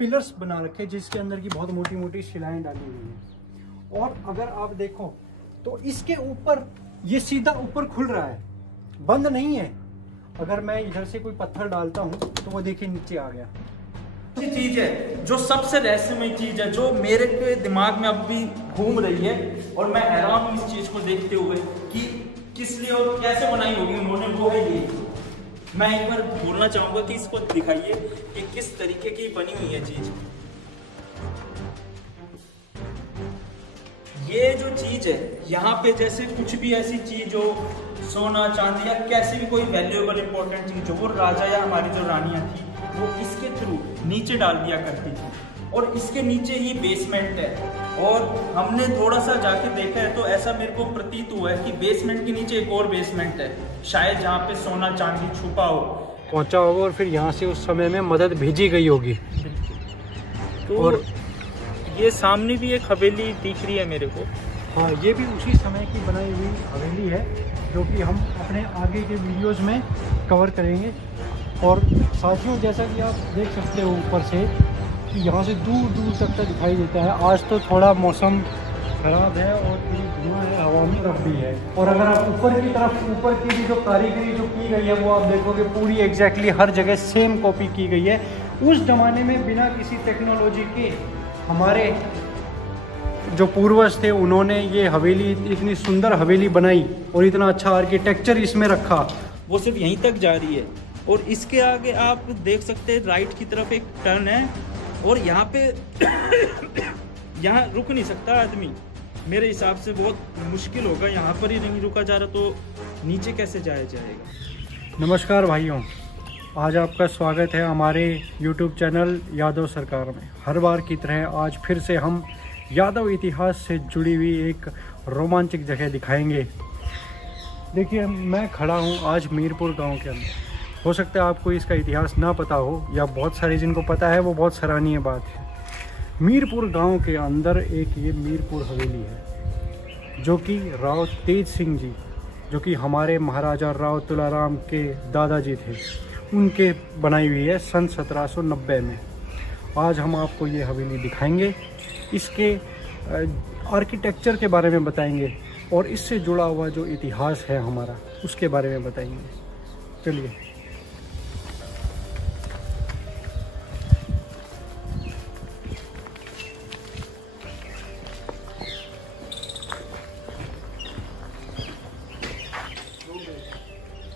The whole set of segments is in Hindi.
पिलर्स बना रखे जिसके अंदर की बहुत मोटी मोटी शिलाएं डाली हुई हैं। और अगर आप देखो तो इसके ऊपर ये सीधा ऊपर खुल रहा है, बंद नहीं है। अगर मैं इधर से कोई पत्थर डालता हूँ तो वो देखिए नीचे आ गया। चीज है जो सबसे रहस्यमय चीज है जो मेरे के दिमाग में अब भी घूम रही है और मैं हैरान हूँ इस चीज को देखते हुए कि किस लिए और कैसे बनाई होगी उन्होंने, वो है ये। मैं एक बार बोलना चाहूंगा कि इसको दिखाइए कि किस तरीके की बनी हुई है चीज। ये जो चीज है यहाँ पे जैसे कुछ भी ऐसी चीज हो, सोना चांदी या कैसी भी कोई वैल्यूएबल इंपॉर्टेंट चीज हो, वो राजा या हमारी जो रानियां थी वो इसके थ्रू नीचे डाल दिया करती थी। और इसके नीचे ही बेसमेंट है और हमने थोड़ा सा जाके देखा है तो ऐसा मेरे को प्रतीत हुआ है कि बेसमेंट के नीचे एक और बेसमेंट है, शायद जहाँ पे सोना चांदी छुपा हो, पहुंचा होगा और फिर यहाँ से उस समय में मदद भेजी गई होगी। तो और ये सामने भी एक हवेली दिख रही है मेरे को। हाँ, ये भी उसी समय की बनाई हुई हवेली है जो कि हम अपने आगे के वीडियोस में कवर करेंगे। और साथियों, जैसा कि आप देख सकते हो ऊपर से कि यहाँ से दूर दूर तक का दिखाई देता है। आज तो थोड़ा मौसम खराब है और धुआं है, हवा में रफ भी है। और अगर आप ऊपर की तरफ, ऊपर की भी जो कारीगरी जो की गई है वो आप देखोगे पूरी एग्जैक्टली हर जगह सेम कॉपी की गई है। उस ज़माने में बिना किसी टेक्नोलॉजी के हमारे जो पूर्वज थे उन्होंने ये हवेली, इतनी सुंदर हवेली बनाई और इतना अच्छा आर्किटेक्चर इसमें रखा, वो सिर्फ यहीं तक जा रही है। और इसके आगे आप देख सकते हैं राइट की तरफ एक टर्न है और यहाँ पे यहाँ रुक नहीं सकता आदमी, मेरे हिसाब से बहुत मुश्किल होगा। यहाँ पर ही नहीं रुका जा रहा तो नीचे कैसे जाया जाएगा। नमस्कार भाइयों, आज आपका स्वागत है हमारे YouTube चैनल यादव सरकार में। हर बार की तरह आज फिर से हम यादव इतिहास से जुड़ी हुई एक रोमांचक जगह दिखाएंगे। देखिए, मैं खड़ा हूँ आज मीरपुर गांव के अंदर। हो सकता है आपको इसका इतिहास ना पता हो या बहुत सारे जिनको पता है, वो बहुत सराहनीय बात है। मीरपुर गांव के अंदर एक ये मीरपुर हवेली है जो कि राव तेज सिंह जी, जो कि हमारे महाराजा राव तुलाराम के दादाजी थे, उनके बनाई हुई है सन 1790 में। आज हम आपको ये हवेली दिखाएंगे, इसके आर्किटेक्चर के बारे में बताएंगे और इससे जुड़ा हुआ जो इतिहास है हमारा उसके बारे में बताएंगे। चलिए।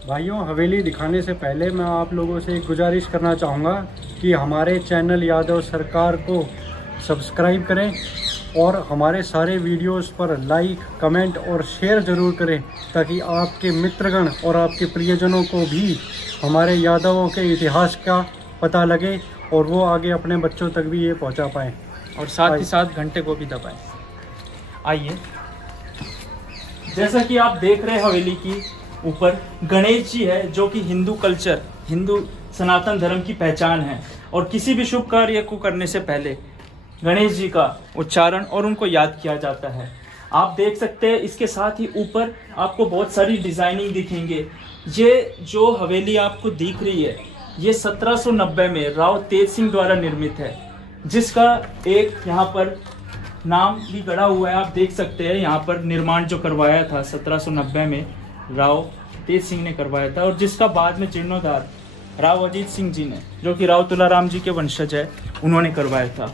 भाइयों, हवेली दिखाने से पहले मैं आप लोगों से एक गुजारिश करना चाहूँगा कि हमारे चैनल यादव सरकार को सब्सक्राइब करें और हमारे सारे वीडियोस पर लाइक, कमेंट और शेयर ज़रूर करें ताकि आपके मित्रगण और आपके प्रियजनों को भी हमारे यादवों के इतिहास का पता लगे और वो आगे अपने बच्चों तक भी ये पहुंचा पाएँ। और साथ ही साथ घंटे को भी दबाएं। आइए, जैसा कि आप देख रहे हैं हवेली की ऊपर गणेश जी है जो कि हिंदू कल्चर, हिंदू सनातन धर्म की पहचान है। और किसी भी शुभ कार्य को करने से पहले गणेश जी का उच्चारण और उनको याद किया जाता है। आप देख सकते हैं इसके साथ ही ऊपर आपको बहुत सारी डिजाइनिंग दिखेंगे। ये जो हवेली आपको दिख रही है ये 1790 में राव तेज सिंह द्वारा निर्मित है, जिसका एक यहाँ पर नाम भी गड़ा हुआ है। आप देख सकते हैं यहाँ पर निर्माण जो करवाया था 1790 में राव तेज सिंह ने करवाया था और जिसका बाद में जीर्णोद्धार राव अजीत सिंह जी ने, जो कि राव तुलाराम जी के वंशज है, उन्होंने करवाया था।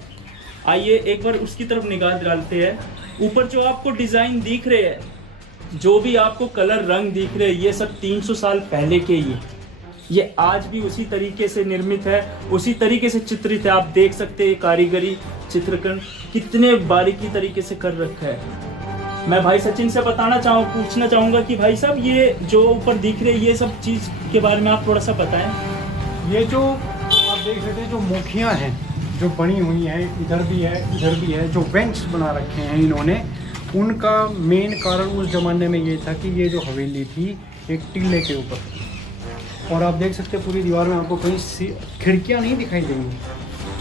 आइए एक बार उसकी तरफ निगाह डालते हैं। ऊपर जो आपको डिजाइन दिख रहे हैं, जो भी आपको कलर रंग दिख रहे हैं, ये सब 300 साल पहले के ही, ये आज भी उसी तरीके से निर्मित है, उसी तरीके से चित्रित है। आप देख सकते हैं कारीगरी, चित्रकरण कितने बारीकी तरीके से कर रखा है। मैं भाई सचिन से पूछना चाहूंगा कि भाई साहब ये जो ऊपर दिख रहे ये सब चीज के बारे में आप थोड़ा सा बताएं। ये जो आप देख सकते हैं जो मोखियाँ हैं जो बनी हुई हैं, इधर भी है इधर भी है, जो वेंट्स बना रखे हैं इन्होंने, उनका मेन कारण उस ज़माने में ये था कि ये जो हवेली थी एक टीले के ऊपर। और आप देख सकते हैं पूरी दीवार में आपको कहीं खिड़कियाँ नहीं दिखाई देंगी।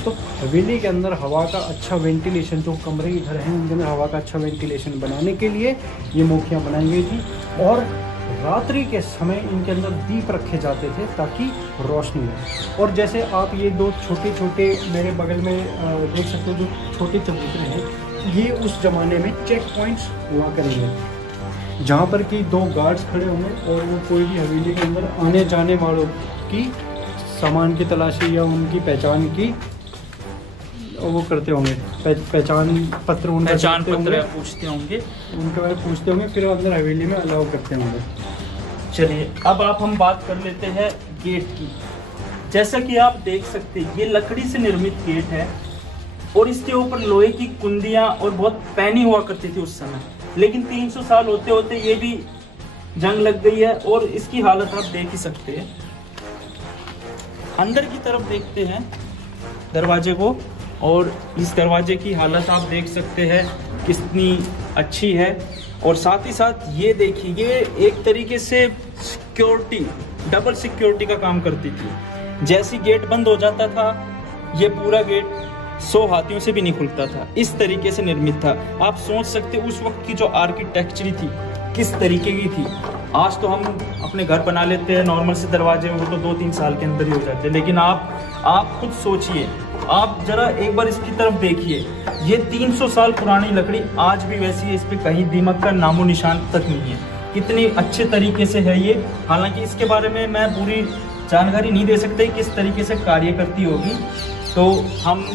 तो हवेली के अंदर हवा का अच्छा वेंटिलेशन, जो कमरे इधर हैं उनके अंदर हवा का अच्छा वेंटिलेशन बनाने के लिए ये मोखियाँ बनाई गई थी। और रात्रि के समय इनके अंदर दीप रखे जाते थे ताकि रोशनी रहे। और जैसे आप ये दो छोटे छोटे मेरे बगल में देख सकते हो जो छोटे चबूतरे हैं, ये उस ज़माने में चेक पॉइंट्स हुआ करेंगे जहाँ पर कि 2 गार्ड्स खड़े होंगे और वो कोई भी हवेली के अंदर आने जाने वालों की सामान की तलाशी या उनकी पहचान की वो करते होंगे, पहचान पत्र पूछते होंगे, उनके बारे में पूछते होंगे, फिर अंदर हवेली में अलाउ करते होंगे। चलिए अब हम बात कर लेते हैं गेट की। जैसा कि आप देख सकते हैं ये लकड़ी से निर्मित गेट है और इसके ऊपर लोहे की कुंदियां और बहुत पैनी हुआ करती थी उस समय, लेकिन 300 साल होते होते ये भी जंग लग गई है और इसकी हालत आप देख ही सकते हैं। अंदर की तरफ देखते हैं दरवाजे को, और इस दरवाजे की हालत आप देख सकते हैं कितनी अच्छी है। और साथ ही साथ ये देखिए, ये एक तरीके से सिक्योरिटी, डबल सिक्योरिटी का काम करती थी। जैसे गेट बंद हो जाता था ये पूरा गेट 100 हाथियों से भी नहीं खुलता था, इस तरीके से निर्मित था। आप सोच सकते उस वक्त की जो आर्किटेक्चर थी किस तरीके की थी। आज तो हम अपने घर बना लेते हैं नॉर्मल से दरवाजे, वो तो 2-3 साल के अंदर ही हो जाते हैं, लेकिन आप खुद सोचिए, आप जरा एक बार इसकी तरफ देखिए, ये 300 साल पुरानी लकड़ी आज भी वैसी है, इस पे कहीं दीमक का नामो निशान तक नहीं है। कितनी अच्छे तरीके से है ये। हालांकि इसके बारे में मैं पूरी जानकारी नहीं दे सकते किस तरीके से कार्य करती होगी, तो हम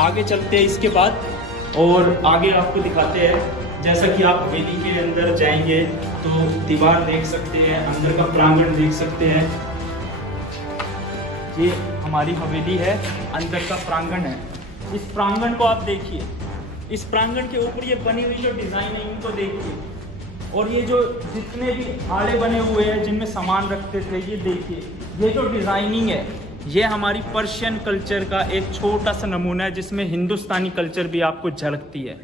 आगे चलते हैं इसके बाद और आगे आपको दिखाते हैं। जैसा कि आप हवेली के अंदर जाएंगे तो दीवार देख सकते हैं, अंदर का प्रांगण देख सकते हैं। ये हमारी हवेली है, अंदर का प्रांगण है। इस प्रांगण को आप देखिए, इस प्रांगण के ऊपर ये बनी हुई जो डिज़ाइन है इनको देखिए, और ये जो जितने भी आड़े बने हुए हैं जिनमें सामान रखते थे, ये देखिए, ये जो डिज़ाइनिंग है ये हमारी पर्शियन कल्चर का एक छोटा सा नमूना है, जिसमें हिंदुस्तानी कल्चर भी आपको झलकती है।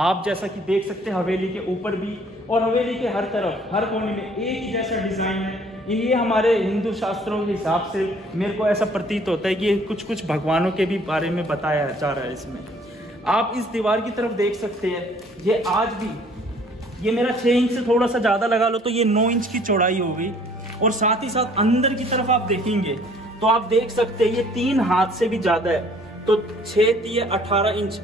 आप जैसा कि देख सकते हैं हवेली के ऊपर भी और हवेली के हर तरफ, हर कोने में एक जैसा डिज़ाइन है। ये हमारे हिंदू शास्त्रों के हिसाब से मेरे को ऐसा प्रतीत होता है कि ये कुछ भगवानों के भी बारे में बताया जा रहा है इसमें। आप इस दीवार की तरफ देख सकते हैं, ये आज भी, ये मेरा 6 इंच से थोड़ा सा ज़्यादा लगा लो तो ये 9 इंच की चौड़ाई हो गई। और साथ ही साथ अंदर की तरफ आप देखेंगे तो आप देख सकते हैं ये 3 हाथ से भी ज़्यादा है, तो 6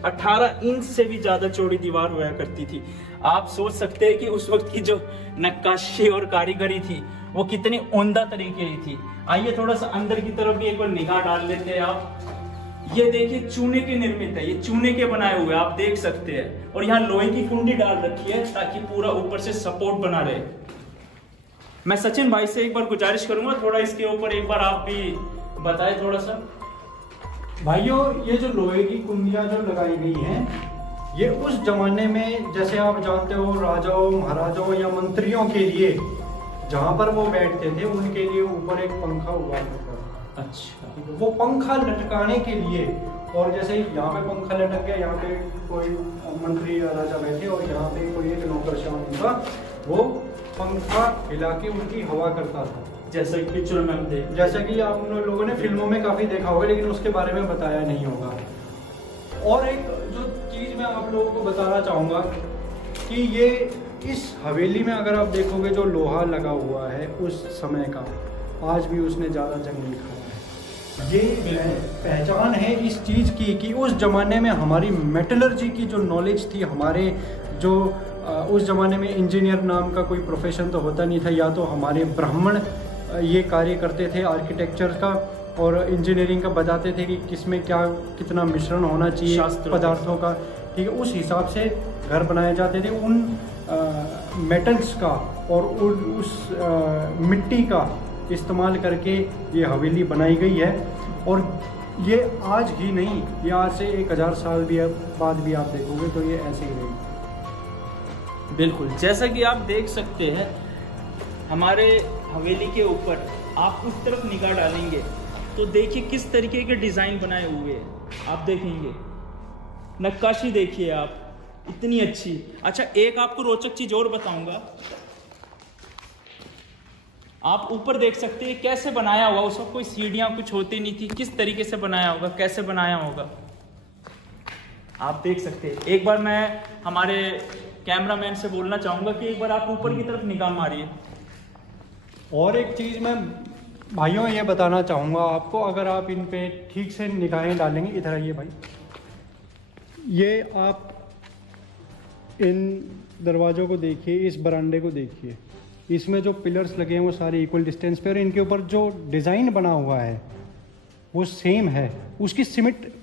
18 इंच से भी ज़्यादा चौड़ी दीवार हुआ करती थी। आप सोच सकते हैं कि उस वक्त की जो नक्काशी और कारीगरी थी वो कितनी उम्दा तरीके की थी। आइए थोड़ा सा अंदर की तरफ भी एक बार निगाह डाल लेते हैं आप। ये देखिए चूने के निर्मित है, ये चूने के बनाए हुए आप देख सकते हैं, और यहाँ लोहे की कुंडी डाल रखी है ताकि पूरा ऊपर से सपोर्ट बना रहे। मैं सचिन भाई से एक बार गुजारिश करूंगा थोड़ा इसके ऊपर एक बार आप भी बताएं थोड़ा सा। भाइयों, ये जो लोहे की कुंडियां जो लगाई गई हैं, ये उस जमाने में जैसे आप जानते हो राजाओं महाराजाओं या मंत्रियों के लिए जहाँ पर वो बैठते थे उनके लिए ऊपर एक पंखा हुआ करता था। अच्छा, वो पंखा लटकाने के लिए, और जैसे यहाँ पे पंखा लटक गया, यहाँ पे कोई मंत्री या राजा बैठे और यहाँ पे कोई एक नौकरशाह उनका वो पंखा हिला के उनकी हवा करता था, जैसा कि पिक्चर में हम देख, जैसा कि आप लोगों ने फिल्मों में काफी देखा होगा, लेकिन उसके बारे में बताया नहीं होगा। और एक जो चीज मैं आप लोगों को बताना चाहूंगा कि ये इस हवेली में अगर आप देखोगे जो लोहा लगा हुआ है उस समय का, आज भी उसने ज़्यादा जंग नहीं खाया है। ये पहचान है इस चीज़ की कि उस ज़माने में हमारी मेटलर्जी की जो नॉलेज थी, हमारे जो उस ज़माने में इंजीनियर नाम का कोई प्रोफेशन तो होता नहीं था, या तो हमारे ब्राह्मण ये कार्य करते थे आर्किटेक्चर का और इंजीनियरिंग का, बताते थे कि किसमें क्या कितना मिश्रण होना चाहिए पदार्थों का, ठीक है, उस हिसाब से घर बनाए जाते थे। उन मेटल्स का और उस मिट्टी का इस्तेमाल करके ये हवेली बनाई गई है, और ये आज ही नहीं, ये आज से 1000 साल भी बाद भी आप देखोगे तो ये ऐसे ही रहेगी। बिल्कुल, जैसा कि आप देख सकते हैं हमारे हवेली के ऊपर आप उस तरफ निगाह डालेंगे तो देखिए किस तरीके के डिज़ाइन बनाए हुए हैं। आप देखेंगे नक्काशी देखिए आप, इतनी अच्छी। अच्छा, एक आपको रोचक चीज़ और बताऊंगा, आप ऊपर देख सकते हैं कैसे बनाया हुआ, उस वक्त कोई सीढ़ियाँ कुछ होती नहीं थी, किस तरीके से बनाया होगा, कैसे बनाया होगा आप देख सकते हैं। एक बार मैं हमारे कैमरामैन से बोलना चाहूँगा कि एक बार आप ऊपर की तरफ निगाह मारिए, और एक चीज़ मैं भाइयों ये बताना चाहूँगा आपको, अगर आप इन पे ठीक से निगाहें डालेंगे, इधर आइए भाई, ये आप इन दरवाज़ों को देखिए, इस बरामदे को देखिए, इसमें जो पिलर्स लगे हैं वो सारे इक्वल डिस्टेंस पे, और इनके ऊपर जो डिज़ाइन बना हुआ है वो सेम है। उसकी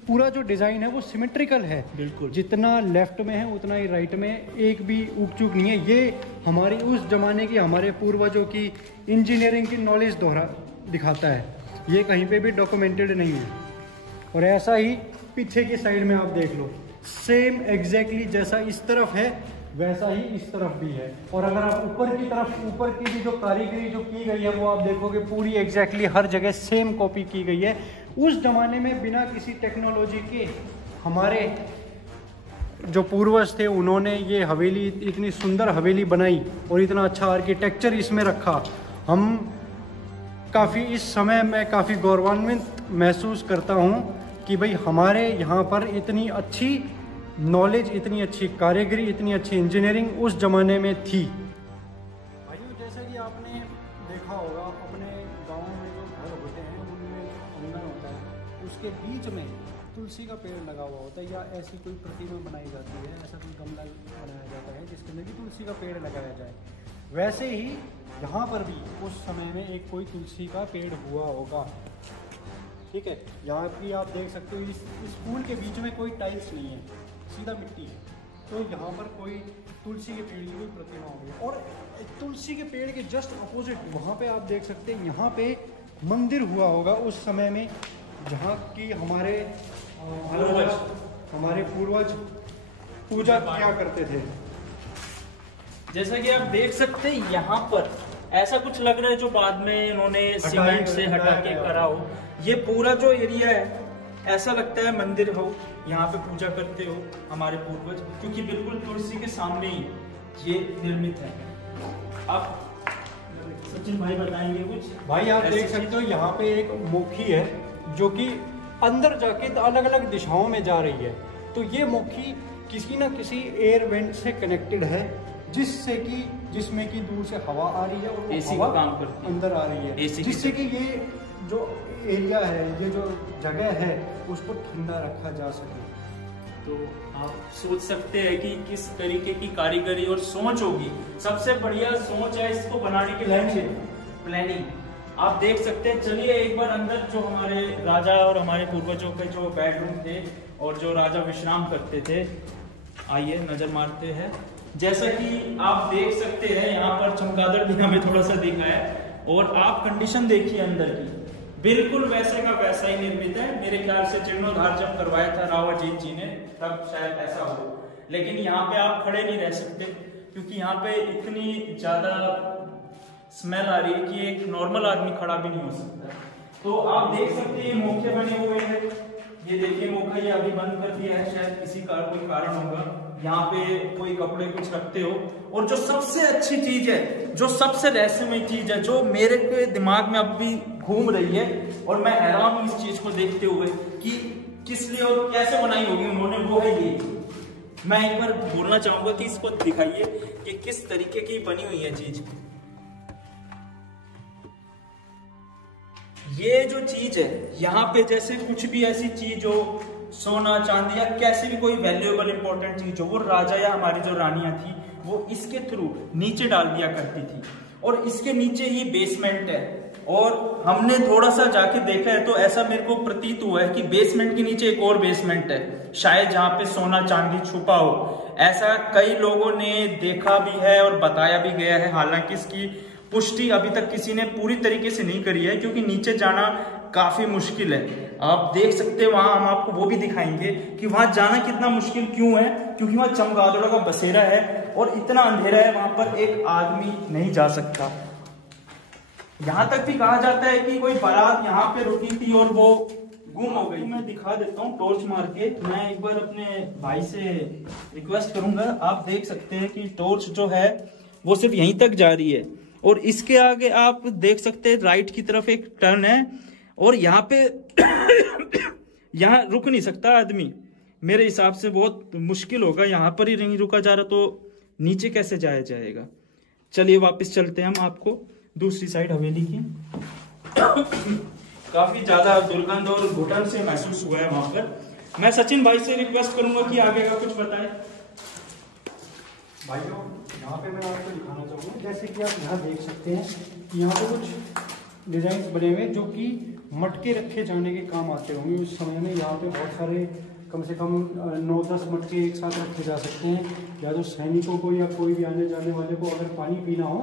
पूरा जो डिज़ाइन है वो सिमेट्रिकल है, बिल्कुल जितना लेफ्ट में है उतना ही राइट में, एक भी ऊक चूक नहीं है। ये हमारी उस ज़माने की, हमारे पूर्वजों की इंजीनियरिंग की नॉलेज दिखाता है, ये कहीं पे भी डॉक्यूमेंटेड नहीं है। और ऐसा ही पीछे की साइड में आप देख लो, सेम एग्जैक्टली जैसा इस तरफ है वैसा ही इस तरफ भी है। और अगर आप ऊपर की तरफ, ऊपर की भी जो कारीगरी जो की गई है वो आप देखोगे पूरी एग्जैक्टली हर जगह सेम कॉपी की गई है। उस जमाने में बिना किसी टेक्नोलॉजी के हमारे जो पूर्वज थे उन्होंने ये हवेली, इतनी सुंदर हवेली बनाई और इतना अच्छा आर्किटेक्चर इसमें रखा। हम काफ़ी, इस समय मैं काफ़ी गौरवान्वित महसूस करता हूँ कि भाई हमारे यहाँ पर इतनी अच्छी नॉलेज, इतनी अच्छी कारीगरी, इतनी अच्छी इंजीनियरिंग उस ज़माने में थी। भाइयों, जैसा कि आपने देखा होगा अपने गाँव में जो घर होते हैं उनमें जो आंगन होता है उसके बीच में तुलसी का पेड़ लगा हुआ होता है, या ऐसी कोई प्रतिमा बनाई जाती है, ऐसा कोई गमला बनाया जाता है जिसके अंदर भी तुलसी का पेड़ लगाया जाए। वैसे ही यहाँ पर भी उस समय में एक कोई तुलसी का पेड़ हुआ होगा, ठीक है। यहाँ भी आप देख सकते हो इस स्कूल के बीच में कोई टाइल्स नहीं है, सीधा मिट्टी है, तो यहाँ पर कोई तुलसी के पेड़ की कोई प्रतिमा होगी। और तुलसी के पेड़ के जस्ट अपोजिट वहाँ पे आप देख सकते हैं, यहाँ पे मंदिर हुआ होगा उस समय में, जहाँ की हमारे पूर्वज पूजा किया करते थे। जैसा कि आप देख सकते हैं यहाँ पर ऐसा कुछ लग रहा है जो बाद में इन्होंने सीमेंट से हटा के करा हो। ये पूरा जो एरिया है ऐसा लगता है मंदिर हो, यहाँ पे पूजा करते हो हमारे पूर्वज, क्योंकि बिल्कुल तुलसी के सामने ही ये निर्मित है। अब सचिन भाई बताएंगे कुछ। भाई आप देख सकते हो यहाँ पे एक मोखी है जो कि अंदर जाके अलग अलग दिशाओं में जा रही है। तो ये मोखी किसी ना किसी एयर वेंट से कनेक्टेड है, जिसमें कि दूर से हवा आ रही है और एसी हवा का काम करती है, अंदर आ रही है, जिससे कि ये जो एरिया है, ये जो जगह है उसको ठंडा रखा जा सके। तो आप सोच सकते हैं कि किस तरीके की कारीगरी और सोच होगी। सबसे बढ़िया सोच है इसको बनाने की प्लानिंग। आप देख सकते हैं। चलिए एक बार अंदर जो हमारे राजा और हमारे पूर्वजों के जो बेडरूम थे और जो राजा विश्राम करते थे, आइए नजर मारते हैं। जैसा कि आप देख सकते हैं यहाँ पर चमगादड़ भी हमें थोड़ा सा दिखा है, और आप कंडीशन देखिए अंदर की, बिल्कुल वैसे का वैसा ही निर्मित है। मेरे ख्याल से जीर्णोद्धार जब करवाया था राव अजीत जी ने तब शायद ऐसा हो, लेकिन यहाँ पे आप खड़े नहीं रह सकते क्योंकि यहाँ पे इतनी ज्यादा स्मेल आ रही है कि एक नॉर्मल आदमी खड़ा भी नहीं हो सकता। तो आप देख सकते हैं मोखे बने हुए हैं, ये देखिए मोखा ये अभी बंद कर दिया है, शायद किसी का कोई कारण होगा। यहाँ पे कोई कपड़े कुछ रखते हो। और जो सबसे अच्छी चीज है, जो सबसे रहस्यमय चीज है, जो मेरे के दिमाग में अब भी घूम रही है और मैं हैरान हूं इस चीज को देखते हुए कि किस लिए और कैसे बनाई होगी उन्होंने, वो है ये। मैं एक बार बोलना चाहूंगा कि इसको दिखाइए कि किस तरीके की बनी हुई है चीज। ये जो चीज है यहाँ पे, जैसे कुछ भी ऐसी चीज हो, सोना चांदी या कैसी भी कोई वैल्यूएबल इंपॉर्टेंट चीज हो, वो राजा या हमारी जो रानियां थी वो इसके थ्रू नीचे डाल दिया करती थी। और इसके नीचे ही बेसमेंट है, और हमने थोड़ा सा जाके देखा है तो ऐसा मेरे को प्रतीत हुआ है कि बेसमेंट के नीचे एक और बेसमेंट है, शायद जहाँ पे सोना चांदी छुपा हो। ऐसा कई लोगों ने देखा भी है और बताया भी गया है, हालांकि इसकी पुष्टि अभी तक किसी ने पूरी तरीके से नहीं करी है क्योंकि नीचे जाना काफी मुश्किल है। आप देख सकते हैं वहां, हम आपको वो भी दिखाएंगे कि वहां जाना कितना मुश्किल क्यों है, क्योंकि वहां चमगादड़ों का बसेरा है और इतना अंधेरा है, वहां पर एक आदमी नहीं जा सकता। यहां तक भी कहा जाता है कि कोई बारात यहाँ पे रुकी थी और वो गुम हो गई। मैं दिखा देता हूँ टॉर्च मार के। मैं एक बार अपने भाई से रिक्वेस्ट करूंगा। आप देख सकते हैं कि टॉर्च जो है वो सिर्फ यहीं तक जा रही है, और इसके आगे आप देख सकते हैं राइट की तरफ एक टर्न है, और यहाँ पे यहाँ रुक नहीं सकता आदमी। मेरे हिसाब से बहुत मुश्किल होगा, यहाँ पर ही नहीं रुका जा रहा तो नीचे कैसे जाया जाएगा। चलिए वापस चलते हैं हम आपको दूसरी साइड हवेली की काफी ज्यादा दुर्गंध और घुटन से महसूस हुआ है वहां पर। मैं सचिन भाई से रिक्वेस्ट करूंगा कि आगे का कुछ बताएं। भाइयों यहाँ पे मैं आपको दिखाना चाहूँगा, जैसे कि आप यहाँ देख सकते हैं कि यहाँ पे कुछ डिजाइन बने हुए जो कि मटके रखे जाने के काम आते होंगे उस समय में। यहाँ पे बहुत सारे कम से कम 9-10 मटके एक साथ रखे जा सकते हैं, या तो सैनिकों को या कोई भी आने जाने वाले को अगर पानी पीना हो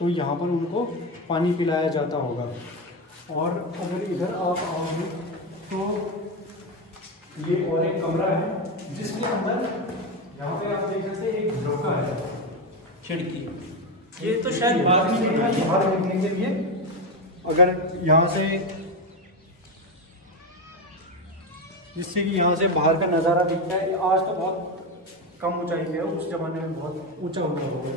तो यहाँ पर उनको पानी पिलाया जाता होगा। और अगर इधर आप आओगे तो ये और एक कमरा है जिसके अंदर यहाँ पे आप देख सकते हैं एक झरोका है, खिड़की। ये तो शायद बाद में बाहर देखने के लिए। अगर यहाँ से, जिससे कि यहाँ से बाहर का नज़ारा दिखता है। आज तो बहुत कम ऊंचाई पे है, उस जमाने में बहुत ऊंचा होता होगा।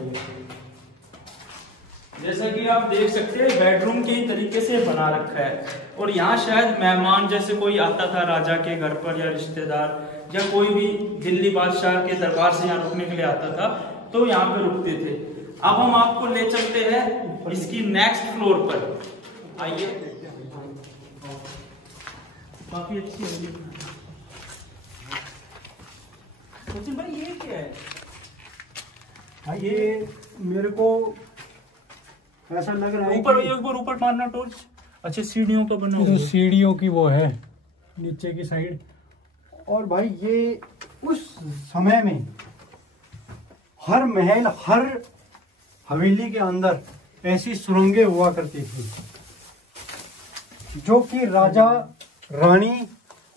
जैसा कि आप देख सकते हैं बेडरूम के तरीके से बना रखा है, और यहाँ शायद मेहमान जैसे कोई आता था राजा के घर पर या रिश्तेदार या कोई भी दिल्ली बादशाह के दरबार से यहाँ रुकने के लिए आता था तो यहाँ पे रुकते थे। अब हम आपको ले चलते हैं इसकी नेक्स्ट फ्लोर पर। आइए, काफी अच्छी है। सचिन भाई ये क्या है? हाँ, ये मेरे को ऐसा लग रहा है ऊपर एक बार ऊपर मारना टॉर्च। अच्छा, सीढ़ियों का बना हुआ, सीढ़ियों की वो है नीचे की साइड। और भाई ये उस समय में हर महल, हर हवेली के अंदर ऐसी सुरंगें हुआ करती थी जो कि राजा, रानी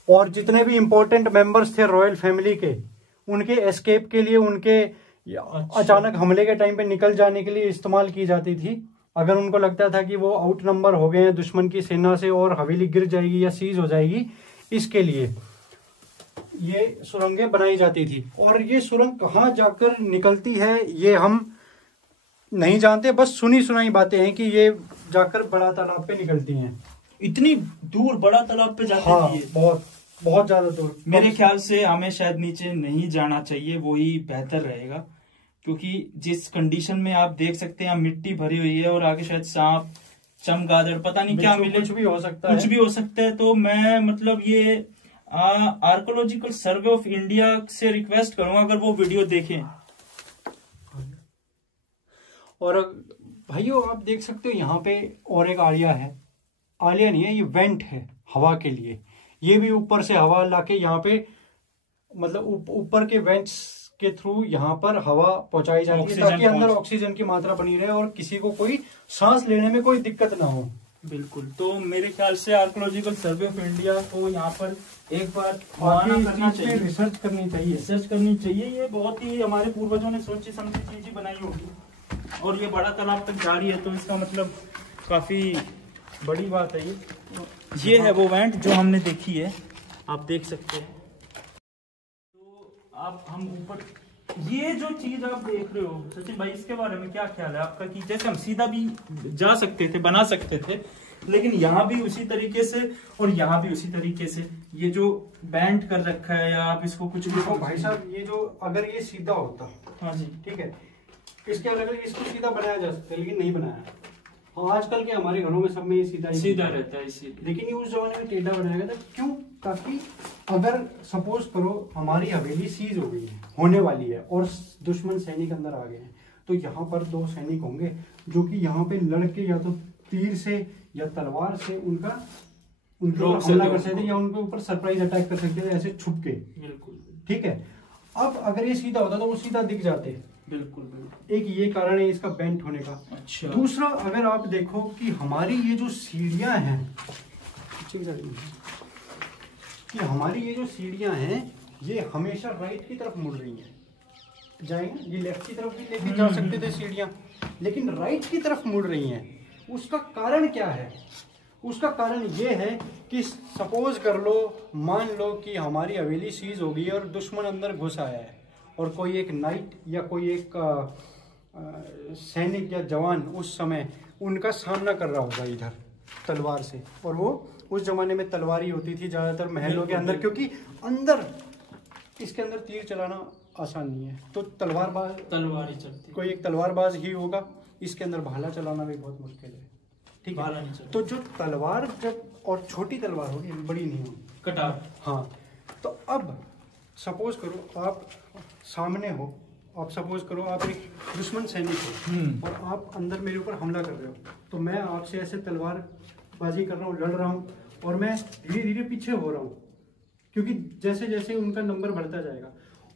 और जितने भी इंपॉर्टेंट मेंबर्स थे रॉयल फैमिली के, उनके एस्केप के लिए, उनके अचानक हमले के टाइम पे निकल जाने के लिए इस्तेमाल की जाती थी। अगर उनको लगता था कि वो आउट नंबर हो गए हैं दुश्मन की सेना से और हवेली गिर जाएगी या सीज हो जाएगी, इसके लिए ये सुरंगें बनाई जाती थी। और ये सुरंग कहाँ जाकर निकलती है ये हम नहीं जानते, बस सुनी सुनाई बातें हैं कि ये जाकर बड़ा तालाब पे निकलती हैं। इतनी दूर बड़ा तालाब पे जाती हाँ, है? बहुत बहुत ज्यादा दूर। मेरे ख्याल से हमें शायद नीचे नहीं जाना चाहिए, वही बेहतर रहेगा, क्योंकि जिस कंडीशन में आप देख सकते हैं मिट्टी भरी हुई है और आगे शायद सांप, चमगादड़, पता नहीं क्या मिले, कुछ भी हो सकता है, कुछ भी हो सकता है। तो मैं मतलब ये आर्कोलॉजिकल सर्वे ऑफ इंडिया से रिक्वेस्ट करूंगा अगर वो वीडियो देखें। और भाइयों आप देख सकते हो यहाँ पे और एक आलिया है, आलिया नहीं है, ये वेंट है हवा के लिए। ये भी ऊपर से हवा लाके यहाँ पे, मतलब ऊपर के वेंट्स के थ्रू यहाँ पर हवा पहुंचाई जाती है ताकि अंदर ऑक्सीजन की मात्रा बनी रहे और किसी को कोई सांस लेने में कोई दिक्कत ना हो। बिल्कुल। तो मेरे ख्याल से आर्कोलॉजिकल सर्वे ऑफ इंडिया को यहाँ पर एक बार रिसर्च करनी चाहिए। ये बहुत ही हमारे पूर्वजों ने सोची समझी चीजें बनाई होगी, और ये बड़ा तालाब तक जा रही है तो इसका मतलब काफी बड़ी बात है। ये है वो वेंट जो हमने देखी है, आप देख सकते हैं। तो आप हम ऊपर ये जो चीज आप देख रहे हो सचिन भाई, इसके बारे में क्या ख्याल है आपका? कि जैसे हम सीधा भी जा सकते थे, बना सकते थे, लेकिन यहाँ भी उसी तरीके से और यहाँ भी उसी तरीके से ये जो बैंड कर रखा है, या आप इसको कुछ भी भाई साहब, ये जो अगर ये सीधा होता, हाँ जी, ठीक है, इसके अलग अलग इसको सीधा बनाया जा सकता है, लेकिन नहीं बनाया। हाँ, आजकल के हमारे घरों में सब में ये सीधा रहता है इसी, लेकिन ये उस जमाने में टेढ़ा बनाया गया था। क्यों? ताकि अगर सपोज करो हमारी हवेली सीज हो गई है, होने वाली है, और दुश्मन सैनिक अंदर आ गए हैं, तो यहाँ पर 2 सैनिक होंगे जो कि यहाँ पे लड़के या तो तीर से या तलवार से उनका हमला कर सकते, या उनके ऊपर सरप्राइज अटैक कर सकते थे ऐसे छुप के। बिल्कुल, ठीक है। अब अगर ये सीधा होता तो वो सीधा दिख जाते। बिल्कुल। एक ये कारण है इसका बेंट होने का। अच्छा। दूसरा, अगर आप देखो कि हमारी ये जो सीढ़ियां हैं, कि हमारी ये जो सीढ़ियां हैं ये हमेशा राइट की तरफ मुड़ रही हैं। जाएंगे ये लेफ्ट की तरफ भी लेके जा सकते थे सीढ़ियां, लेकिन राइट की तरफ मुड़ रही हैं। उसका कारण क्या है? उसका कारण ये है कि सपोज कर लो, मान लो कि हमारी हवेली सीज हो गई है और दुश्मन अंदर घुस आया है, और कोई एक नाइट या कोई एक सैनिक या जवान उस समय उनका सामना कर रहा होगा इधर तलवार से, और वो उस जमाने में तलवारी होती थी ज़्यादातर महलों के अंदर, क्योंकि अंदर इसके अंदर तीर चलाना आसान नहीं है, तो तलवार ही चलती, कोई एक तलवारबाज ही होगा इसके अंदर भाला चलाना भी बहुत मुश्किल है, ठीक है। भाला नहीं चलता। तो जो तलवार जब, और छोटी तलवार होगी, बड़ी नहीं होगी, कटार। हाँ। तो अब सपोज करो आप सामने हो, आप सपोज करो आप एक दुश्मन सैनिक हो और आप अंदर मेरे ऊपर हमला कर रहे हो, तो मैं आपसे ऐसे तलवार बाजी कर रहा हूँ, लड़ रहा हूँ, और मैं धीरे धीरे पीछे हो रहा हूँ, क्योंकि जैसे जैसे उनका नंबर बढ़ता जाएगा,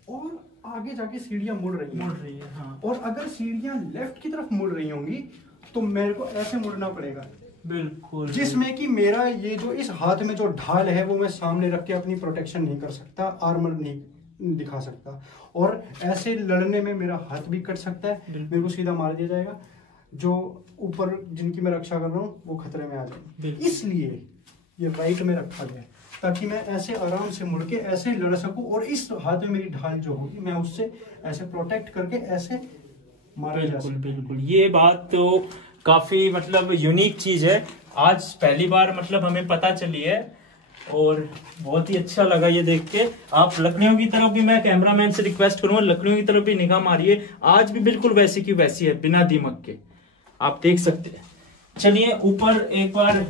और आगे जाके सीढ़ियाँ मुड़ रही है, हाँ। और अगर सीढ़ियाँ लेफ्ट की तरफ मुड़ रही होंगी तो मेरे को ऐसे मुड़ना पड़ेगा, बिल्कुल, जिसमें कि मेरा ये जो इस हाथ में जो ढाल है वो मैं सामने रख के अपनी प्रोटेक्शन नहीं कर सकता, आर्मर नहीं दिखा सकता, और ऐसे लड़ने में मेरा हाथ भी कट सकता है, मेरे को सीधा मार दिया जाएगा, जो ऊपर जिनकी मैं रक्षा कर रहा हूँ वो खतरे में आ जाए। इसलिए ये राइट में रखा गया है, ताकि मैं ऐसे आराम से मुड़ के ऐसे लड़ सकूं, और इस हाथ में मेरी ढाल जो होगी मैं उससे ऐसे प्रोटेक्ट करके ऐसे मारा जा सकता। बिल्कुल, ये बात तो काफी मतलब यूनिक चीज है, आज पहली बार मतलब हमें पता चली है, और बहुत ही अच्छा लगा ये देख के। आप लकड़ियों की तरफ भी, मैं कैमरामैन से रिक्वेस्ट करूंगा, लकड़ियों की तरफ भी निगाह मारिए, आज भी बिल्कुल वैसी की वैसी है, बिना दीमक के, आप देख सकते हैं। चलिए ऊपर एक बार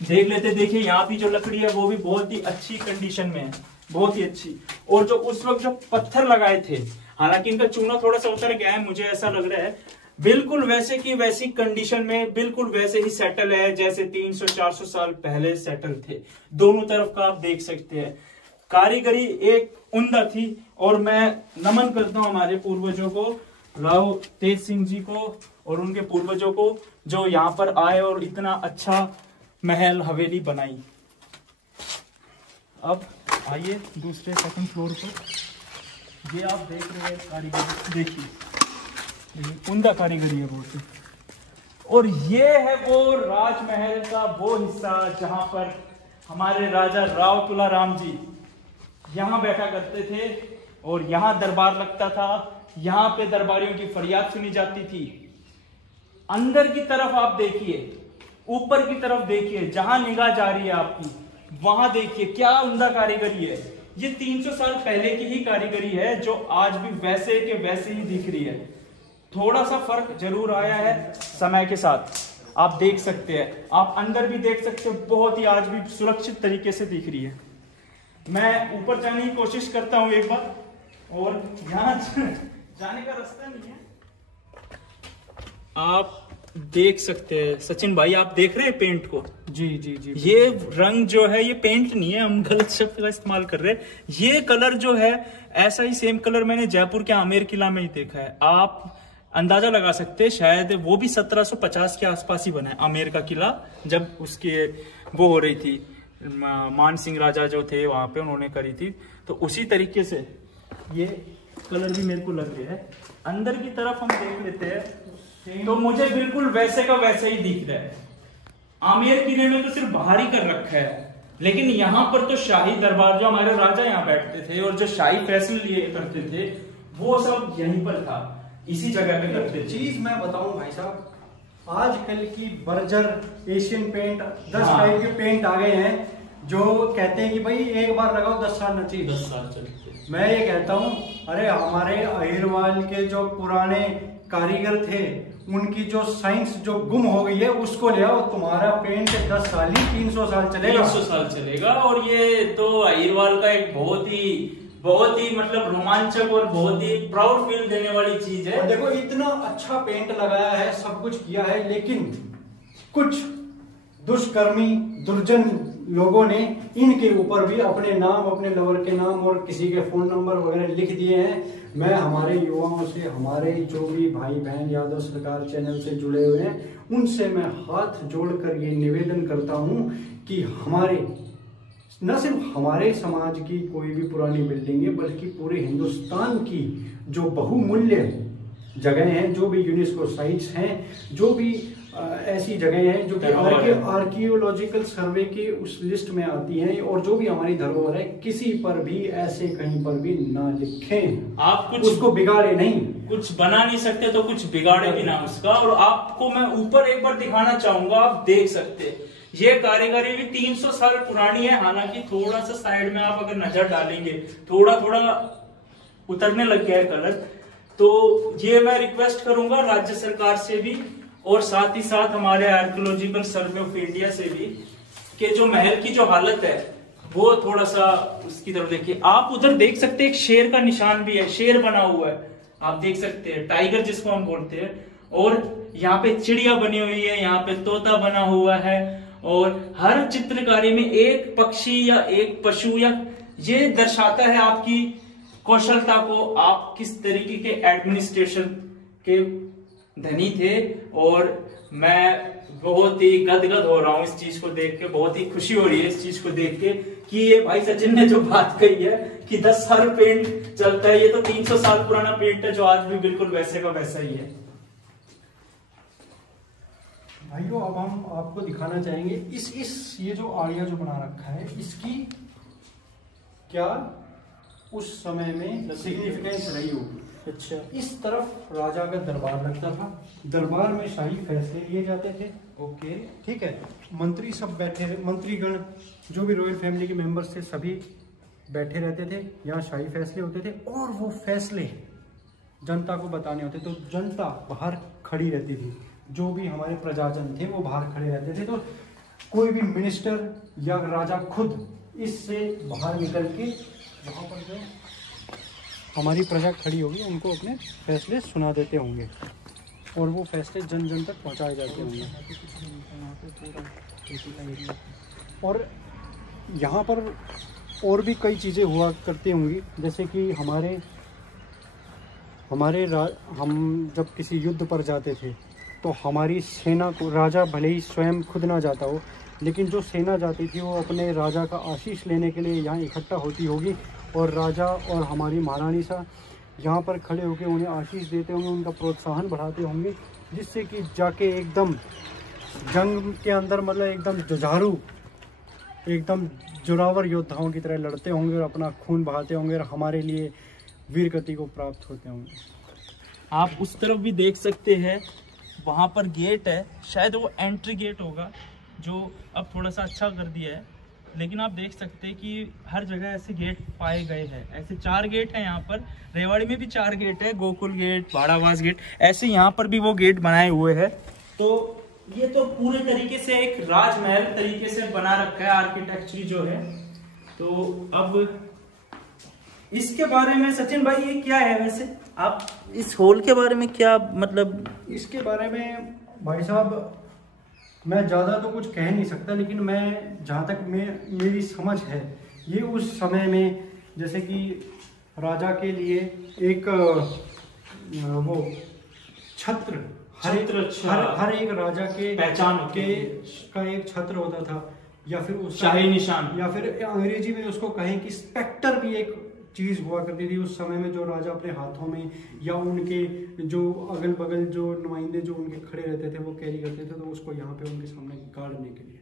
देख लेते। देखिए यहाँ भी जो लकड़ी है वो भी बहुत ही अच्छी कंडीशन में है, बहुत ही अच्छी। और जो उस वक्त जो पत्थर लगाए थे, हालांकि इनका चूना थोड़ा सा उतर गया है, मुझे ऐसा लग रहा है, बिल्कुल वैसे की वैसी कंडीशन में, बिल्कुल वैसे ही सेटल है जैसे 300-400 साल पहले सेटल थे। दोनों तरफ का आप देख सकते हैं, कारीगरी एक उम्दा थी। और मैं नमन करता हूं हमारे पूर्वजों को, राव तेज सिंह जी को और उनके पूर्वजों को, जो यहाँ पर आए और इतना अच्छा महल हवेली बनाई। अब आइए दूसरे सेकंड फ्लोर पर, ये आप देख रहे हैं कारीगरी, देखिए उम्दा कारीगरी है बहुत। और ये है वो राजमहल का वो हिस्सा जहां पर हमारे राजा राव तुलाराम जी यहाँ बैठा करते थे, और यहाँ दरबार लगता था, यहाँ पे दरबारियों की फरियाद सुनी जाती थी। अंदर की तरफ आप देखिए, ऊपर की तरफ देखिए, जहां निगाह जा रही है आपकी, वहां देखिए क्या उम्दा कारीगरी है। ये 300 साल पहले की ही कारीगरी है, जो आज भी वैसे के वैसे ही दिख रही है। थोड़ा सा फर्क जरूर आया है समय के साथ, आप देख सकते हैं, आप अंदर भी देख सकते हो, बहुत ही आज भी सुरक्षित तरीके से दिख रही है। मैं ऊपर जाने की कोशिश करता हूं एक बार, और यहाँ जाने का रास्ता नहीं है, आप देख सकते हैं। सचिन भाई आप देख रहे हैं पेंट को? जी जी जी। ये रंग जो है ये पेंट नहीं है, हम गलत शब्द का इस्तेमाल कर रहे हैं। ये कलर जो है, ऐसा ही सेम कलर मैंने जयपुर के आमेर किला में ही देखा है। आप अंदाजा लगा सकते हैं, शायद वो भी 1750 के आसपास ही बना है आमेर का किला, जब उसके वो हो रही थी, मान सिंह राजा जो थे वहां पे उन्होंने करी थी, तो उसी तरीके से ये कलर भी मेरे को लग रहा है। अंदर की तरफ हम देख लेते हैं, तो मुझे बिल्कुल वैसे का वैसे ही दिख रहा है। आमेर किले में तो सिर्फ बाहर ही कर रखा है, लेकिन यहाँ पर तो शाही दरबार, जो हमारे राजा यहाँ बैठते थे और जो शाही फैसले लिए करते थे, वो सब यहीं पर था, इसी जगह पे करते थे। चीज मैं बताऊं भाई साहब, आजकल की बर्जर एशियन पेंट 10 टाइप के पेंट आ गए हैं, जो कहते हैं कि भाई एक बार लगाओ 10 साल नची। 10 साल चलते। मैं ये कहता हूँ, अरे हमारे अहिरवाल के जो पुराने कारीगर थे, उनकी जो साइंस जो गुम हो गई है उसको ले आओ, तुम्हारा पेंट 10 साल ही 300 साल चलेगा। 300 साल चलेगा। और ये तो अहिरवाल का एक बहुत ही मतलब रोमांचक और बहुत ही प्राउड फील देने वाली चीज है। देखो इतना अच्छा पेंट लगाया है, सब कुछ किया है, लेकिन कुछ दुष्कर्मी दुर्जन लोगों ने इनके ऊपर भी अपने नाम, अपने लवर के नाम और किसी के फोन नंबर वगैरह लिख दिए हैं। मैं हमारे युवाओं से, हमारे जो भी भाई बहन यादव सरकार चैनल से जुड़े हुए हैं, उनसे मैं हाथ जोड़कर ये निवेदन करता हूं कि हमारे, न सिर्फ हमारे समाज की कोई भी पुरानी बिल्डिंग है, बल्कि पूरे हिंदुस्तान की जो बहुमूल्य जगह हैं, जो भी यूनेस्को साइट्स हैं, जो भी ऐसी जगह हैं जो कि आर्कियोलॉजिकल सर्वे की उस लिस्ट में आती हैं, और जो भी हमारी धरोहर है, किसी पर भी ऐसे कहीं पर भी ना लिखें। आप कुछ उसको बिगाड़े नहीं, कुछ बना नहीं सकते तो कुछ बिगाड़े भी ना उसका। और आपको मैं ऊपर एक बार दिखाना चाहूंगा, आप देख सकते हैं, ये कारीगरी भी 300 साल पुरानी है। हालांकि थोड़ा सा साइड में आप अगर नजर डालेंगे, थोड़ा थोड़ा उतरने लग गया है कलर, तो ये मैं रिक्वेस्ट करूंगा राज्य सरकार से भी और साथ ही साथ हमारे आर्कियोलॉजिकल सर्वे ऑफ इंडिया से भी कि जो महल की जो हालत है वो थोड़ा सा उसकी तरफ देखिए। आप उधर देख सकते हैं एक शेर का निशान भी है, शेर बना हुआ है, आप देख सकते हैं, टाइगर जिसको हम बोलते हैं। और यहाँ पे चिड़िया बनी हुई है, यहाँ पे तोता बना हुआ है, और हर चित्रकारी में एक पक्षी या एक पशु या ये दर्शाता है आपकी कौशलता को, आप किस तरीके के एडमिनिस्ट्रेशन के धनी थे। और मैं बहुत ही गदगद हो रहा हूँ इस चीज को देख के, बहुत ही खुशी हो रही है इस चीज को देख के कि ये भाई सचिन ने जो बात कही है कि 10 साल पेंट चलता है, ये तो 300 साल पुराना पेंट है जो आज भी बिल्कुल वैसे का वैसा ही है। भाइयों अब हम आपको दिखाना चाहेंगे इस ये जो आड़िया जो बना रखा है इसकी क्या उस समय में सिग्निफिकेंस रही होगी। अच्छा, इस तरफ राजा का दरबार लगता था, दरबार में शाही फैसले लिए जाते थे। ओके, ठीक है, मंत्री सब बैठे, मंत्रीगण जो भी रॉयल फैमिली के मेंबर्स थे सभी बैठे रहते थे, यहाँ शाही फैसले होते थे और वो फैसले जनता को बताने होते। तो जनता बाहर खड़ी रहती थी, जो भी हमारे प्रजाजन थे वो बाहर खड़े रहते थे। तो कोई भी मिनिस्टर या राजा खुद इससे बाहर निकल के वहाँ पर जो हमारी प्रजा खड़ी होगी उनको अपने फैसले सुना देते होंगे और वो फैसले जन जन तक पहुँचाए जाते होंगे। और यहाँ पर और भी कई चीज़ें हुआ करती होंगी, जैसे कि हम जब किसी युद्ध पर जाते थे तो हमारी सेना को, राजा भले ही स्वयं खुद ना जाता हो, लेकिन जो सेना जाती थी वो अपने राजा का आशीष लेने के लिए यहाँ इकट्ठा होती होगी और राजा और हमारी महारानी सा यहाँ पर खड़े होकर उन्हें आशीष देते होंगे, उनका प्रोत्साहन बढ़ाते होंगे, जिससे कि जाके एकदम जंग के अंदर मतलब एकदम जुझारू, एकदम जोरावर योद्धाओं की तरह लड़ते होंगे और अपना खून बहाते होंगे और हमारे लिए वीर गति को प्राप्त होते होंगे। आप उस तरफ भी देख सकते हैं, वहाँ पर गेट है, शायद वो एंट्री गेट होगा जो अब थोड़ा सा अच्छा कर दिया है, लेकिन आप देख सकते हैं कि हर जगह ऐसे गेट पाए गए हैं। ऐसे 4 गेट हैं यहाँ पर, रेवाड़ी में भी 4 गेट है, गोकुल गेट, भाड़ावास गेट, ऐसे यहाँ पर भी वो गेट बनाए हुए हैं। तो ये तो पूरे तरीके से एक राजमहल तरीके से बना रखा है आर्किटेक्चर जो है। तो अब इसके बारे में सचिन भाई ये क्या है वैसे, आप इस हॉल के बारे में क्या मतलब? इसके बारे में भाई साहब मैं ज़्यादा तो कुछ कह नहीं सकता, लेकिन मैं जहाँ तक मेरी समझ है ये उस समय में जैसे कि राजा के लिए एक वो छत्र हर एक राजा के पहचान का एक छत्र होता था, या फिर उस शाही निशान, या फिर अंग्रेजी में उसको कहें कि स्पेक्टर भी एक चीज हुआ करती थी उस समय में, जो राजा अपने हाथों में या उनके जो अगल बगल जो नुमाइंदे जो उनके खड़े रहते थे वो कैरी करते थे, तो उसको यहाँ पे उनके सामने गाड़ने के लिए।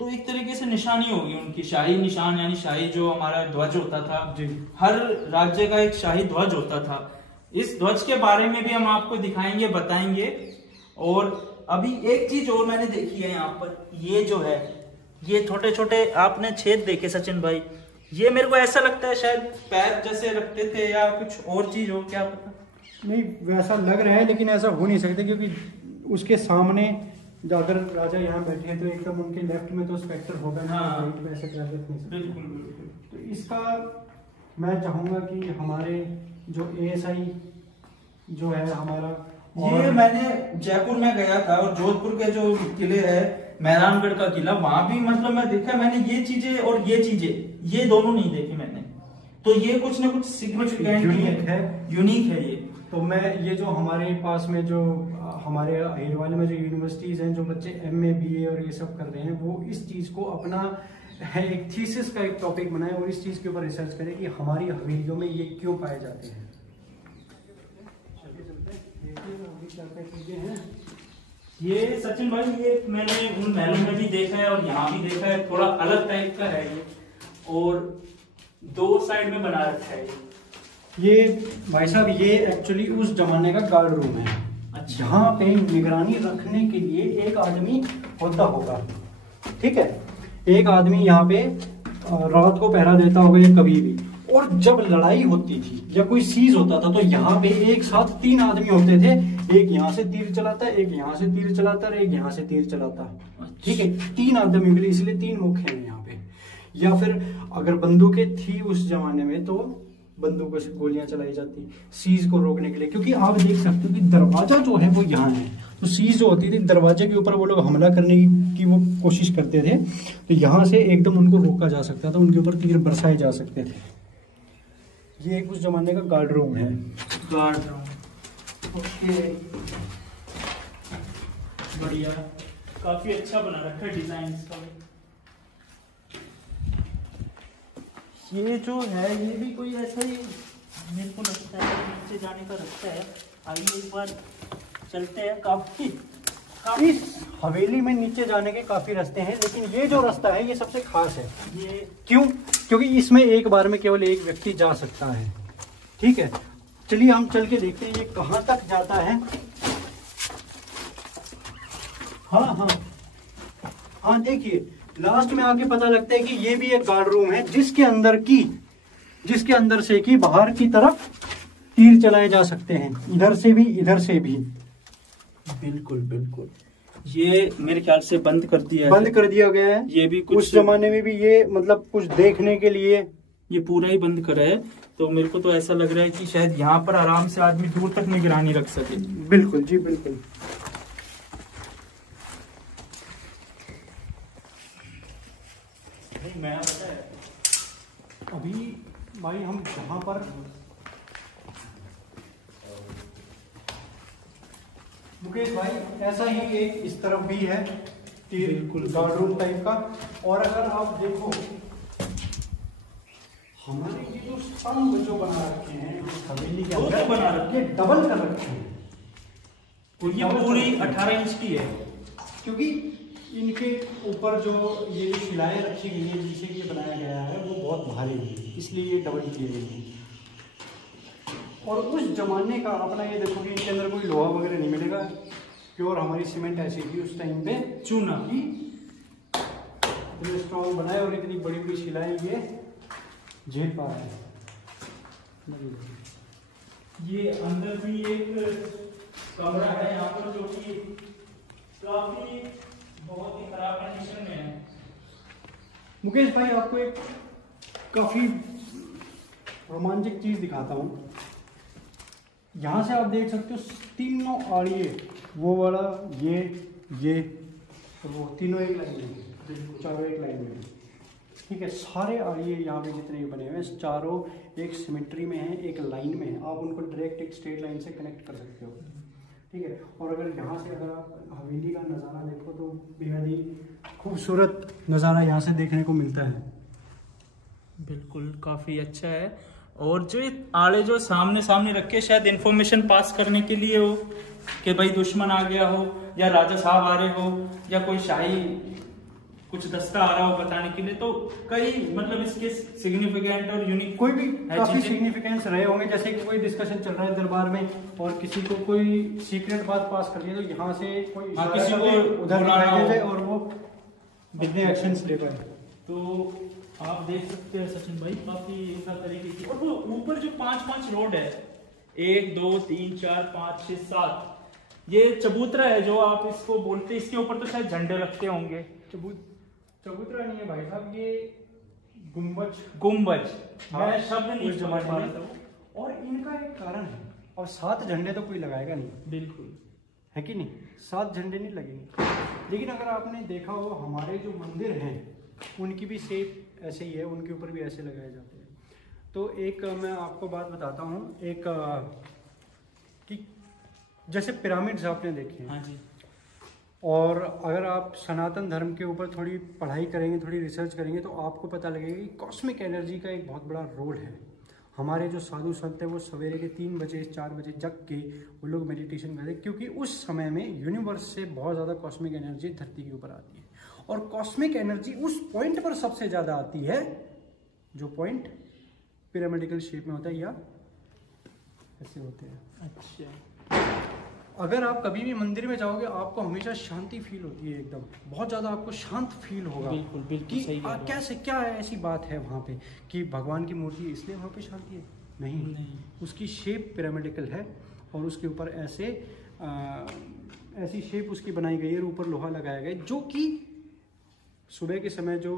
तो एक तरीके से निशानी होगी उनकी, शाही निशान, यानी शाही जो हमारा ध्वज होता था जी, हर राज्य का एक शाही ध्वज होता था। इस ध्वज के बारे में भी हम आपको दिखाएंगे, बताएंगे। और अभी एक चीज और मैंने देखी है यहाँ पर, ये जो है ये छोटे छोटे आपने छेद देखे सचिन भाई, ये मेरे को ऐसा लगता है शायद पैर जैसे रखते थे या कुछ और चीज हो, क्या पता। नहीं वैसा लग रहा है, लेकिन ऐसा हो नहीं सकता, क्योंकि उसके सामने अगर राजा यहाँ बैठे हैं तो एकदम उनके लेफ्ट में तो स्पेक्टर होगा ना, राइट में ऐसे कर रख नहीं सकते। बिल्कुल बिल्कुल। तो इसका मैं चाहूँगा कि हमारे जो ASI जो है हमारा, ये मैंने जयपुर में गया था और जोधपुर के जो किले है, मेहरानगढ़ का किला, वहां भी मतलब मैं देखा, मैंने ये चीजें और ये चीजें ये दोनों नहीं देखी मैंने। तो ये कुछ ना कुछ सिग्निफिकेंट यूनिक है ये। तो मैं ये जो हमारे पास में जो हमारे हिरवाले में जो यूनिवर्सिटीज हैं, जो बच्चे MA BA और ये सब कर रहे हैं, वो इस चीज को अपना है एक थीसिस का एक टॉपिक बनाए और इस चीज के ऊपर रिसर्च करें कि हमारी हवेलियों में ये क्यों पाए जाते हैं। ये सचिन भाई ये मैंने उन महलों में भी देखा है और यहाँ भी देखा है, थोड़ा अलग टाइप का है ये, और 2 साइड में बना रखा है ये भाई साहब। ये एक्चुअली उस जमाने का गार्ड रूम है। अच्छा। जहाँ पे निगरानी रखने के लिए एक आदमी होता होगा, ठीक है, एक आदमी यहाँ पे रात को पहरा देता होगा या कभी भी, और जब लड़ाई होती थी या कोई सीज होता था तो यहाँ पे एक साथ 3 आदमी होते थे, एक यहाँ से तीर चलाता, एक यहाँ से तीर चलाता और एक यहाँ से तीर चलाता। ठीक है, 3 आदमी के लिए, इसलिए 3 मुख्य हैं यहाँ पे। या फिर अगर बंदूकें थी उस जमाने में तो बंदूकों से गोलियां चलाई जाती सीज को रोकने के लिए, क्योंकि आप देख सकते हो कि दरवाजा जो है वो यहाँ है, तो सीज जो होती थी दरवाजे के ऊपर वो लोग हमला करने की वो कोशिश करते थे, तो यहाँ से एकदम उनको रोका जा सकता था, उनके ऊपर तीर बरसाए जा सकते थे। ये एक उस जमाने का गार्ड रूम है। गार्ड रूम, ओके, बढ़िया, काफी अच्छा बना रखा है डिजाइन इसका। ये जो है ये भी कोई ऐसा ही मेरे को लगता है नीचे जाने का रास्ता है। आइए एक बार चलते हैं। काफी इस हवेली में नीचे जाने के काफी रास्ते हैं, लेकिन ये जो रास्ता है ये सबसे खास है। ये क्यों? क्योंकि इसमें एक बार में केवल एक व्यक्ति जा सकता है। ठीक है, चलिए हम चल के देखते हैं ये कहाँ तक जाता है। हाँ, देखिए लास्ट में आके पता लगता है कि ये भी एक गार्ड रूम है जिसके अंदर से कि बाहर की तरफ तीर चलाए जा सकते हैं, इधर से भी इधर से भी। बिल्कुल बिल्कुल, ये मेरे ख्याल से बंद कर दिया गया है। ये भी कुछ उस जमाने में भी ये मतलब कुछ देखने के लिए ये पूरा ही बंद करा है, तो मेरे को तो ऐसा लग रहा है कि शायद यहाँ पर आराम से आदमी दूर तक निगरानी रख सके। बिल्कुल जी, बिल्कुल। मैं पता है अभी भाई हम जहाँ पर मुकेश भाई, ऐसा ही एक इस तरफ भी है बिल्कुल गार्ड रूम टाइप का। और अगर आप देखो हमारे ये जो स्तंभ जो बना रखे हैं इस हवेली के अंदर बना रखे ये डबल कर रखे हैं, ये पूरी 18 इंच की है, क्योंकि इनके ऊपर जो ये शिलाएं रखी गई है जिसे ये बनाया गया है वो बहुत भारी है, इसलिए ये डबल किए गए हैं। और उस जमाने का अपना ये देखो कि इनके अंदर कोई लोहा वगैरह नहीं मिलेगा, प्योर हमारी सीमेंट ऐसी थी उस टाइम पे, चूना की इतने स्ट्रॉन्ग बनाए और इतनी बड़ी बड़ी शिलाएं ये झेल पा रहे हैं। ये अंदर भी एक कमरा है यहाँ पर जो कि काफी बहुत ही खराब कंडीशन में है। मुकेश भाई, आपको एक काफी रोमांचक चीज दिखाता हूँ। यहाँ से आप देख सकते हो तीनों आड़िए, वो वाला, ये और वो तीनों एक लाइन में, चारों एक लाइन में। ठीक है, सारे आड़िए यहाँ पे जितने बने हुए हैं चारों एक सिमेट्री में हैं, एक लाइन में है। आप उनको डायरेक्ट एक स्ट्रेट लाइन से कनेक्ट कर सकते हो। ठीक है, और अगर यहाँ से अगर आप हवेली का नज़ारा देखो तो बेहद ही खूबसूरत नज़ारा यहाँ से देखने को मिलता है। बिल्कुल, काफी अच्छा है। और जो ये आड़े जो सामने रखे, शायद इंफॉर्मेशन पास करने के लिए हो कि भाई दुश्मन आ गया हो या राजा साहब आ रहे हो या कोई शाही कुछ दस्ता आ रहा हो बताने के लिए, तो कई मतलब इसके सिग्निफिकेंट और यूनिक कोई भी काफी सिग्निफिकेंस रहे होंगे। जैसे कि कोई डिस्कशन चल रहा है दरबार में और किसी को कोई सीक्रेट बात पास कर दी तो यहाँ से कोई किसी को उधर दिखाई जाए और वो बिजनेस एक्शंस ले पाए। तो आप देख सकते हैं सचिन भाई, काफी ऐसा तरीके की। और वो ऊपर जो 5-5 रोड है, 1 2 3 4 5 6 7, ये चबूतरा है जो आप इसको बोलते हैं। इसके ऊपर तो शायद झंडे लगते होंगे। चबूतरा नहीं है भाई साहब, ये गुम्बज। मैं शब्द नहीं समझ पा रहा था। और इनका एक कारण है, और 7 झंडे तो कोई लगाएगा नहीं, बिल्कुल है कि नहीं, 7 झंडे नहीं लगेंगे। लेकिन अगर आपने देखा हो हमारे जो मंदिर हैं उनकी भी शेप ऐसे ही है, उनके ऊपर भी ऐसे लगाए जाते हैं। तो एक मैं आपको बात बताता हूँ, एक कि जैसे पिरामिड्स आपने देखे हैं। हाँ जी। और अगर आप सनातन धर्म के ऊपर थोड़ी पढ़ाई करेंगे, थोड़ी रिसर्च करेंगे, तो आपको पता लगेगा कि कॉस्मिक एनर्जी का एक बहुत बड़ा रोल है। हमारे जो साधु संत हैं वो सवेरे के 3 बजे 4 बजे जग के वो लोग मेडिटेशन करते हैं, क्योंकि उस समय में यूनिवर्स से बहुत ज़्यादा कॉस्मिक एनर्जी धरती के ऊपर आती है। और कॉस्मिक एनर्जी उस पॉइंट पर सबसे ज़्यादा आती है जो पॉइंट पिरामिडिकल शेप में होता है या ऐसे होते हैं। अच्छा। अगर आप कभी भी मंदिर में जाओगे आपको हमेशा शांति फील होती है, एकदम बहुत ज़्यादा आपको शांत फील होगा। बिल्कुल बिल्कुल सही कह रहे हो। कैसे क्या है ऐसी बात है वहाँ पे कि भगवान की मूर्ति है इसलिए वहाँ पे शांति है? नहीं, उसकी शेप पिरामिडिकल है और उसके ऊपर ऐसी शेप उसकी बनाई गई है, ऊपर लोहा लगाया गया है जो कि सुबह के समय जो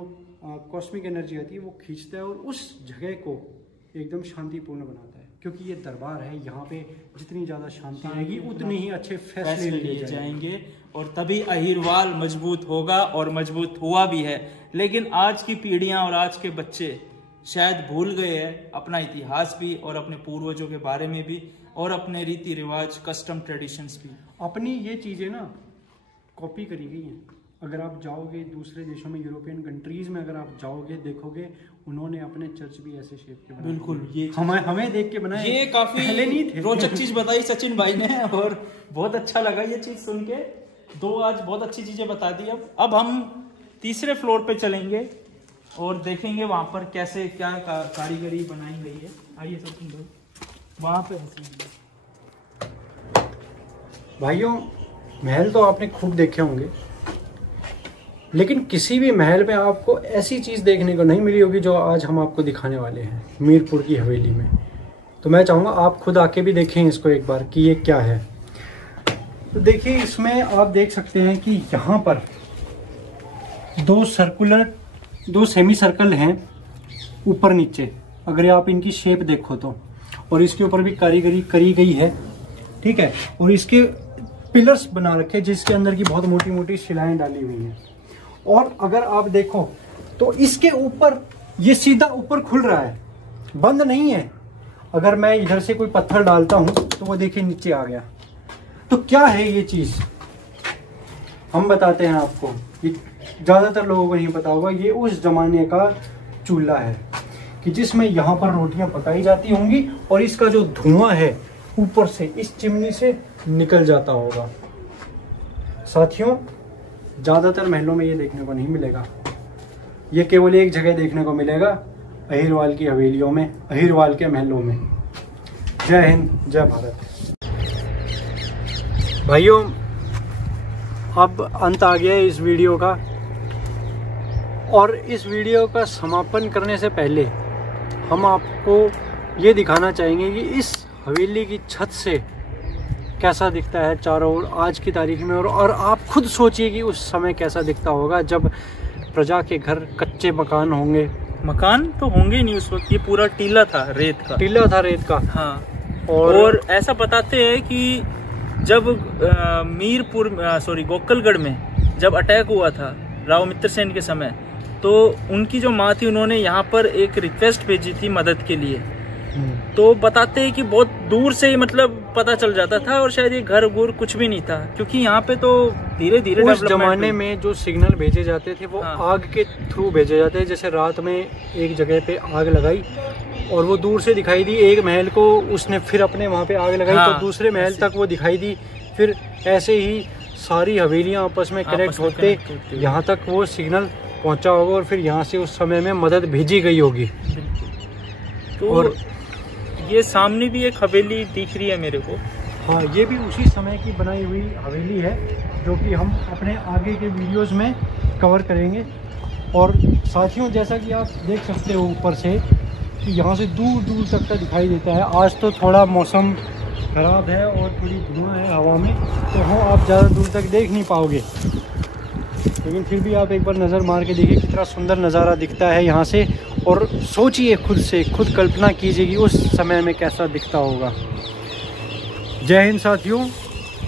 कॉस्मिक एनर्जी आती है वो खींचता है और उस जगह को एकदम शांतिपूर्ण बनाता है। क्योंकि ये दरबार है, यहाँ पे जितनी ज़्यादा शांति रहेगी उतनी ही अच्छे फैसले लिए जाएंगे और तभी अहिरवाल मजबूत होगा और मजबूत हुआ भी है। लेकिन आज की पीढ़ियां और आज के बच्चे शायद भूल गए हैं अपना इतिहास भी और अपने पूर्वजों के बारे में भी और अपने रीति रिवाज, कस्टम, ट्रेडिशंस भी। अपनी ये चीज़ें ना कॉपी करी गई हैं। अगर आप जाओगे दूसरे देशों में, यूरोपियन कंट्रीज में अगर आप जाओगे देखोगे उन्होंने अपने चर्च भी ऐसे शेप के बनाए। बिल्कुल, ये हमें देख के बनाए। ये काफी पहले नहीं थे। रोचक चीज बताई सचिन भाई ने और बहुत अच्छा लगा ये चीज सुन के। आज बहुत अच्छी चीजें बता दी। अब हम तीसरे फ्लोर पे चलेंगे और देखेंगे वहां पर कैसे क्या कारीगरी बनाई गई है। आइए सचिन भाई, वहां पे भाइयों महल तो आपने खूब देखे होंगे, लेकिन किसी भी महल में आपको ऐसी चीज़ देखने को नहीं मिली होगी जो आज हम आपको दिखाने वाले हैं मीरपुर की हवेली में। तो मैं चाहूँगा आप खुद आके भी देखें इसको एक बार कि ये क्या है। तो देखिए इसमें आप देख सकते हैं कि यहाँ पर दो सेमी सर्कल हैं ऊपर नीचे, अगर आप इनकी शेप देखो तो, और इसके ऊपर भी कारीगरी करी गई है, ठीक है। और इसके पिलर्स बना रखे जिसके अंदर की बहुत मोटी मोटी शिलाएं डाली हुई हैं। और अगर आप देखो तो इसके ऊपर ये सीधा ऊपर खुल रहा है, बंद नहीं है। अगर मैं इधर से कोई पत्थर डालता हूं तो वो देखिए नीचे आ गया। तो क्या है ये चीज, हम बताते हैं आपको। ये ज्यादातर लोगों को नहीं पता होगा। ये उस जमाने का चूल्हा है कि जिसमें यहाँ पर रोटियां पकाई जाती होंगी और इसका जो धुआं है ऊपर से इस चिमनी से निकल जाता होगा। साथियों ज्यादातर महलों में ये देखने को नहीं मिलेगा। ये केवल एक जगह देखने को मिलेगा, अहिरवाल की हवेलियों में, अहिरवाल के महलों में। जय हिंद, जय भारत। भाइयों अब अंत आ गया है इस वीडियो का, और इस वीडियो का समापन करने से पहले हम आपको ये दिखाना चाहेंगे कि इस हवेली की छत से कैसा दिखता है चारों ओर आज की तारीख में। और आप खुद सोचिए कि उस समय कैसा दिखता होगा जब प्रजा के घर कच्चे मकान होंगे। मकान तो होंगे ही नहीं उस वक्त, ये पूरा टीला था, रेत का। हाँ, और ऐसा बताते हैं कि जब गोकलगढ़ में जब अटैक हुआ था राव मित्रसेन के समय, तो उनकी जो माँ थी उन्होंने यहाँ पर एक रिक्वेस्ट भेजी थी मदद के लिए। तो बताते हैं कि बहुत दूर से ही मतलब पता चल जाता था और शायद ये घर गुर कुछ भी नहीं था, क्योंकि यहाँ पे तो धीरे धीरे उस जमाने में जो सिग्नल भेजे जाते थे वो आग के थ्रू भेजे जाते हैं। जैसे रात में एक जगह पे आग लगाई और वो दूर से दिखाई दी, एक महल को उसने फिर अपने वहाँ पे आग लगाई तो दूसरे महल तक वो दिखाई दी। फिर ऐसे ही सारी हवेलियाँ आपस में कनेक्ट होते यहाँ तक वो सिग्नल पहुँचा होगा और फिर यहाँ से उस समय में मदद भेजी गई होगी। और ये सामने भी एक हवेली दिख रही है मेरे को। हाँ, ये भी उसी समय की बनाई हुई हवेली है जो कि हम अपने आगे के वीडियोस में कवर करेंगे। और साथियों जैसा कि आप देख सकते हो ऊपर से कि यहाँ से दूर दूर तक का दिखाई देता है। आज तो थोड़ा मौसम ख़राब है और थोड़ी धुआं है हवा में, तो हाँ आप ज़्यादा दूर तक देख नहीं पाओगे, लेकिन फिर भी आप एक बार नज़र मार के देखिए कितना सुंदर नज़ारा दिखता है यहाँ से। और सोचिए खुद कल्पना कीजिए कि उस समय में कैसा दिखता होगा। जय हिंद साथियों,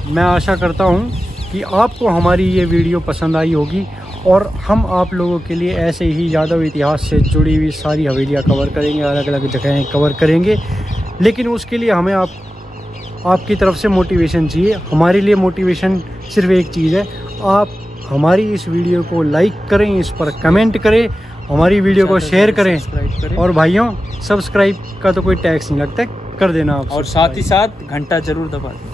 मैं आशा करता हूँ कि आपको हमारी ये वीडियो पसंद आई होगी और हम आप लोगों के लिए ऐसे ही यादव इतिहास से जुड़ी हुई सारी हवेलियाँ कवर करेंगे, अलग अलग जगहें कवर करेंगे। लेकिन उसके लिए हमें आपकी तरफ से मोटिवेशन चाहिए। हमारे लिए मोटिवेशन सिर्फ एक चीज़ है, आप हमारी इस वीडियो को लाइक करें, इस पर कमेंट करें, हमारी वीडियो को शेयर करें और भाइयों सब्सक्राइब का तो कोई टैक्स नहीं लगता, कर देना आप। और साथ ही साथ घंटा जरूर दबा दें।